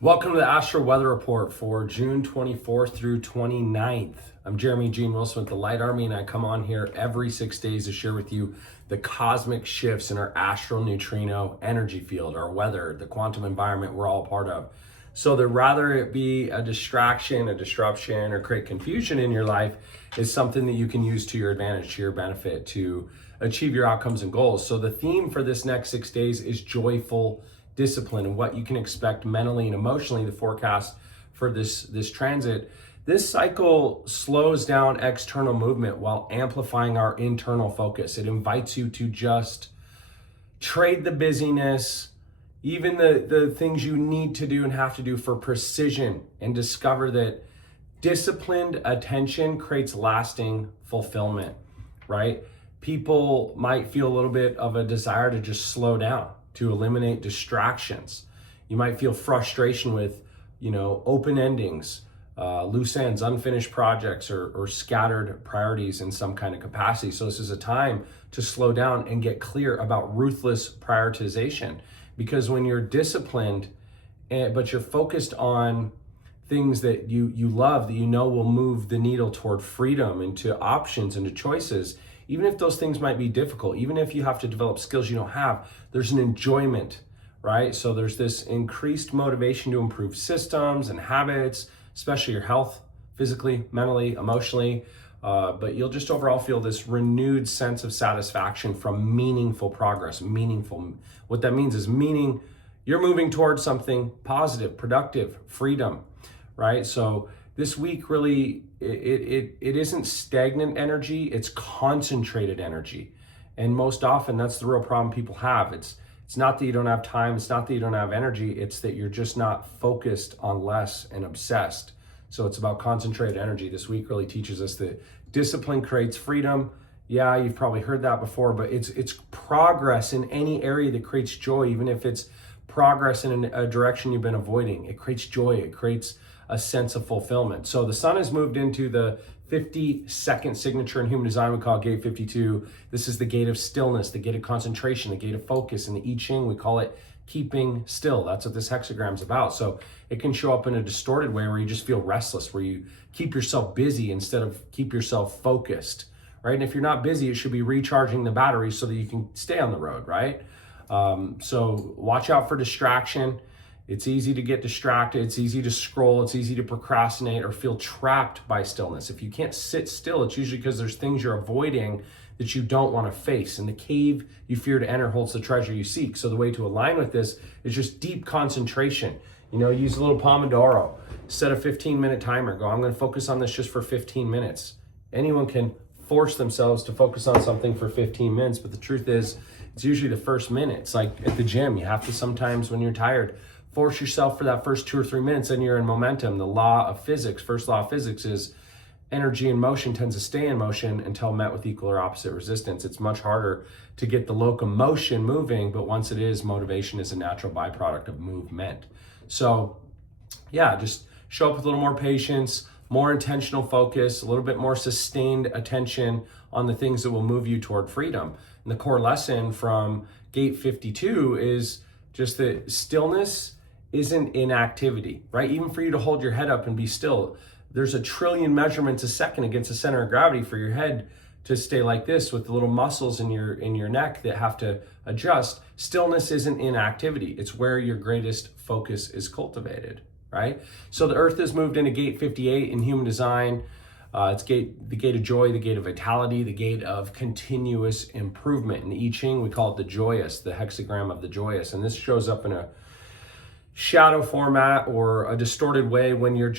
Welcome to the Astral Weather Report for June 24th through 29th. I'm Jeremy Gene Wilson with the Light Army, and I come on here every 6 days to share with you the cosmic shifts in our astral neutrino energy field, our weather, the quantum environment we're all a part of. So that rather it be a distraction, a disruption, or create confusion in your life is something that you can use to your advantage, to your benefit, to achieve your outcomes and goals. So the theme for this next 6 days is joyful discipline and what you can expect mentally and emotionally. The forecast for this transit. This cycle slows down external movement while amplifying our internal focus. It invites you to just trade the busyness, even the things you need to do and have to do, for precision, and discover that disciplined attention creates lasting fulfillment, right? People might feel a little bit of a desire to just slow down, to eliminate distractions. You might feel frustration with, open endings, loose ends, unfinished projects, or scattered priorities in some kind of capacity. So this is a time to slow down and get clear about ruthless prioritization. Because when you're disciplined, but you're focused on things that you love, that will move the needle toward freedom, into options, into choices, even if those things might be difficult, even if you have to develop skills you don't have, there's an enjoyment, right? So there's this increased motivation to improve systems and habits, especially your health, physically, mentally, emotionally. But you'll just overall feel this renewed sense of satisfaction from meaningful progress. Meaningful. What that means is meaning you're moving towards something positive, productive, freedom, right? So this week really, it isn't stagnant energy, it's concentrated energy. And most often that's the real problem people have. It's not that you don't have time, it's not that you don't have energy, it's that you're just not focused on less and obsessed. So it's about concentrated energy. This week really teaches us that discipline creates freedom. Yeah, you've probably heard that before, but it's progress in any area that creates joy, even if it's progress in a direction you've been avoiding. It creates joy, it creates a sense of fulfillment. So the sun has moved into the 52nd signature in human design. We call it gate 52. This is the gate of stillness, the gate of concentration, the gate of focus. In the I Ching, we call it keeping still. That's what this hexagram is about. So it can show up in a distorted way where you just feel restless, where you keep yourself busy instead of keep yourself focused, right? And if you're not busy, it should be recharging the batteries so that you can stay on the road, right? So watch out for distraction. It's easy to get distracted. It's easy to scroll. It's easy to procrastinate or feel trapped by stillness. If you can't sit still, it's usually because there's things you're avoiding that you don't want to face. And the cave you fear to enter holds the treasure you seek. So the way to align with this is just deep concentration. Use a little Pomodoro. Set a 15-minute timer. Go, I'm going to focus on this just for 15 minutes. Anyone can force themselves to focus on something for 15 minutes, but the truth is, it's usually the first minute. It's like at the gym. You have to sometimes, when you're tired, force yourself for that first 2 or 3 minutes, and you're in momentum. The law of physics, first law of physics, is energy in motion tends to stay in motion until met with equal or opposite resistance. It's much harder to get the locomotion moving, but once it is, motivation is a natural byproduct of movement. So yeah, just show up with a little more patience, more intentional focus, a little bit more sustained attention on the things that will move you toward freedom. And the core lesson from gate 52 is just that stillness isn't inactivity, right? Even for you to hold your head up and be still, there's a trillion measurements a second against the center of gravity for your head to stay like this, with the little muscles in your neck that have to adjust. Stillness isn't inactivity. It's where your greatest focus is cultivated, right? So the earth has moved into gate 58 in human design. It's the gate of joy, the gate of vitality, the gate of continuous improvement. In the I Ching, we call it the joyous, the hexagram of the joyous. And this shows up in a shadow format or a distorted way when you're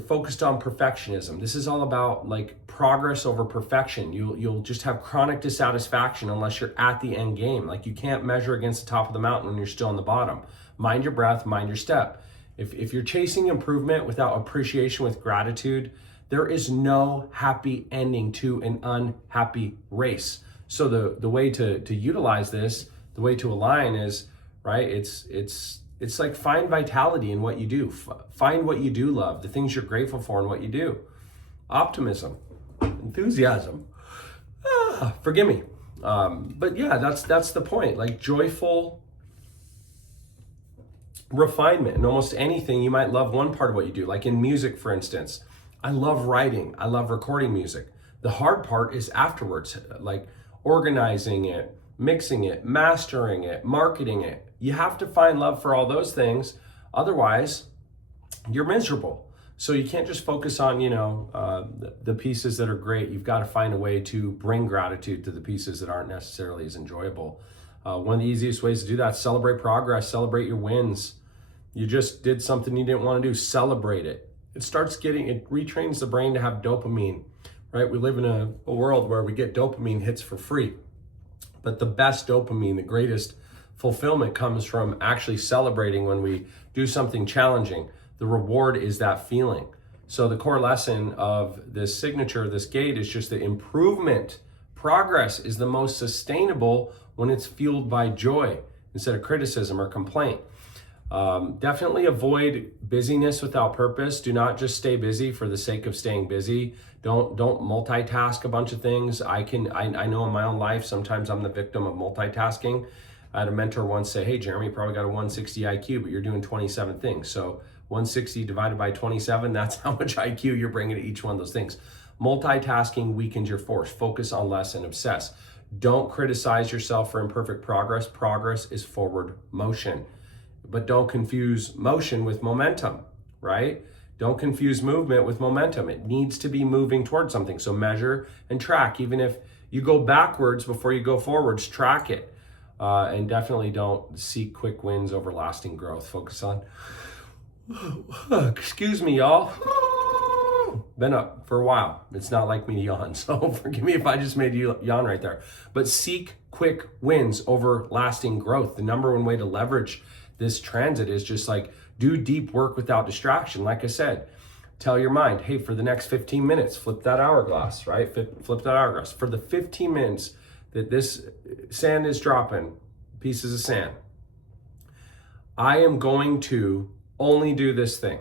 focused on perfectionism. This is all about like progress over perfection. You'll just have chronic dissatisfaction unless you're at the end game. Like you can't measure against the top of the mountain when you're still on the bottom. Mind your breath, mind your step. If you're chasing improvement without appreciation, with gratitude, there is no happy ending to an unhappy race. So the way to utilize this, the way to align is, right, it's like find vitality in what you do. Find what you do love, the things you're grateful for in what you do. Optimism, enthusiasm. Forgive me. But yeah, that's the point. Like joyful refinement. In almost anything, you might love one part of what you do. Like in music, for instance, I love writing. I love recording music. The hard part is afterwards, like organizing it, mixing it, mastering it, marketing it. You have to find love for all those things. Otherwise, you're miserable. So you can't just focus on, the pieces that are great. You've got to find a way to bring gratitude to the pieces that aren't necessarily as enjoyable. One of the easiest ways to do that is celebrate progress, celebrate your wins. You just did something you didn't want to do, celebrate it. It retrains the brain to have dopamine, right? We live in a world where we get dopamine hits for free. But the best dopamine, the greatest fulfillment comes from actually celebrating when we do something challenging. The reward is that feeling. So the core lesson of this signature, this gate, is just that improvement, progress is the most sustainable when it's fueled by joy instead of criticism or complaint. Definitely avoid busyness without purpose. Do not just stay busy for the sake of staying busy. Don't multitask a bunch of things. I know in my own life, sometimes I'm the victim of multitasking. I had a mentor once say, hey, Jeremy, you probably got a 160 IQ, but you're doing 27 things. So 160 divided by 27, that's how much IQ you're bringing to each one of those things. Multitasking weakens your force. Focus on less and obsess. Don't criticize yourself for imperfect progress. Progress is forward motion. But don't confuse motion with momentum, right? Don't confuse movement with momentum. It needs to be moving towards something. So measure and track. Even if you go backwards before you go forwards, track it. And definitely don't seek quick wins over lasting growth. Focus on, excuse me, y'all. Been up for a while. It's not like me to yawn, so forgive me if I just made you yawn right there. But seek quick wins over lasting growth. The number one way to leverage this transit is just like do deep work without distraction. Like I said, tell your mind, hey, for the next 15 minutes, flip that hourglass, right? Flip that hourglass. For the 15 minutes that this sand is dropping, pieces of sand, I am going to only do this thing.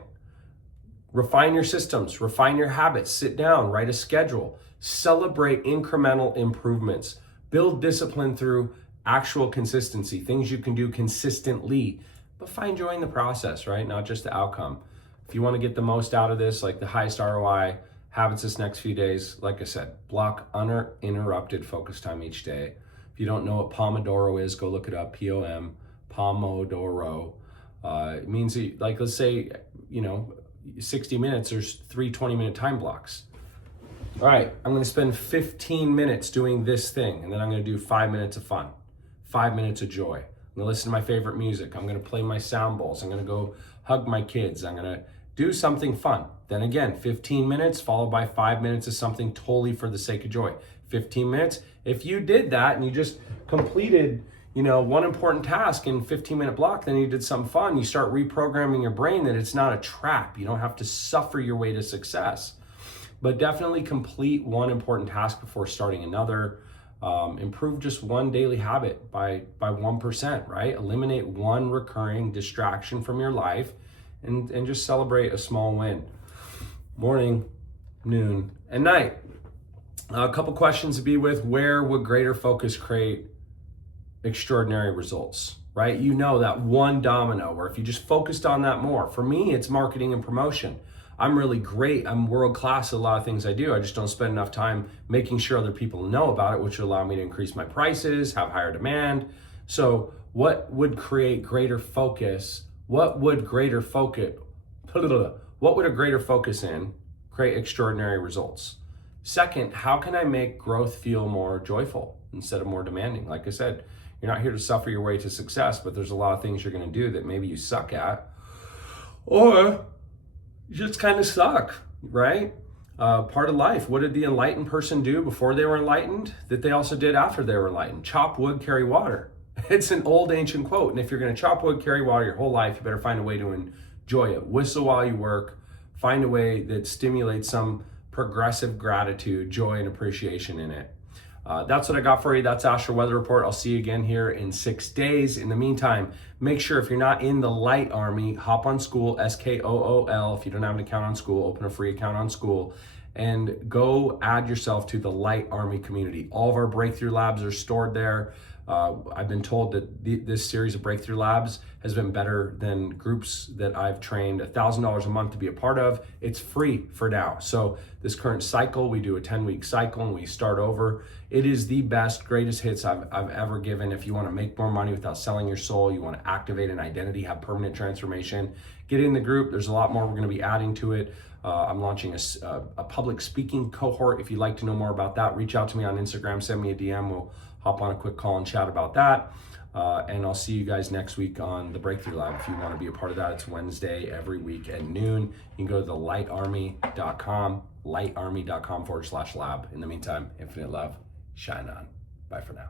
Refine your systems, refine your habits, sit down, write a schedule, celebrate incremental improvements, build discipline through actual consistency, things you can do consistently, but find joy in the process, right? Not just the outcome. If you want to get the most out of this, like the highest ROI, habits this next few days, like I said, block uninterrupted focus time each day. If you don't know what Pomodoro is, go look it up, P-O-M, Pomodoro. It means, like, let's say, 60 minutes, there's 3 20-minute time blocks. All right, I'm gonna spend 15 minutes doing this thing, and then I'm gonna do 5 minutes of fun, 5 minutes of joy. I'm gonna listen to my favorite music. I'm gonna play my sound bowls. I'm gonna go hug my kids. I'm gonna do something fun. Then again, 15 minutes followed by 5 minutes of something totally for the sake of joy. 15 minutes. If you did that and you just completed, one important task in 15-minute block, then you did something fun. You start reprogramming your brain that it's not a trap. You don't have to suffer your way to success. But definitely complete one important task before starting another. Improve just one daily habit by 1%, right? Eliminate one recurring distraction from your life and just celebrate a small win. Morning, noon, and night. A couple questions to be with. Where would greater focus create extraordinary results, right? That one domino where if you just focused on that more. For me, it's marketing and promotion. I'm really great. I'm world class at a lot of things I do. I just don't spend enough time making sure other people know about it, which would allow me to increase my prices, have higher demand. So what would create greater focus? What would a greater focus in create extraordinary results? Second, how can I make growth feel more joyful instead of more demanding? Like I said, you're not here to suffer your way to success, but there's a lot of things you're going to do that maybe you suck at, or you just kind of suck, right? Part of life. What did the enlightened person do before they were enlightened that they also did after they were enlightened? Chop wood, carry water. It's an old ancient quote. And if you're going to chop wood, carry water your whole life, you better find a way to enjoy it. Whistle while you work. Find a way that stimulates some progressive gratitude, joy, and appreciation in it. That's what I got for you. That's Astral Weather Report. I'll see you again here in 6 days. In the meantime, make sure if you're not in the Light Army, hop on School, SKOOL. If you don't have an account on School, open a free account on School and go add yourself to the Light Army community. All of our breakthrough labs are stored there. I've been told that this series of Breakthrough Labs has been better than groups that I've trained $1,000 a month to be a part of. It's free for now. So this current cycle, we do a 10-week cycle and we start over. It is the best, greatest hits I've ever given. If you want to make more money without selling your soul, you want to activate an identity, have permanent transformation, get in the group. There's a lot more we're going to be adding to it. I'm launching a public speaking cohort. If you'd like to know more about that, reach out to me on Instagram, send me a DM. We'll hop on a quick call and chat about that. And I'll see you guys next week on the Breakthrough Lab. If you want to be a part of that, it's Wednesday every week at noon. You can go to thelightarmy.com, lightarmy.com/lab. In the meantime, infinite love, shine on. Bye for now.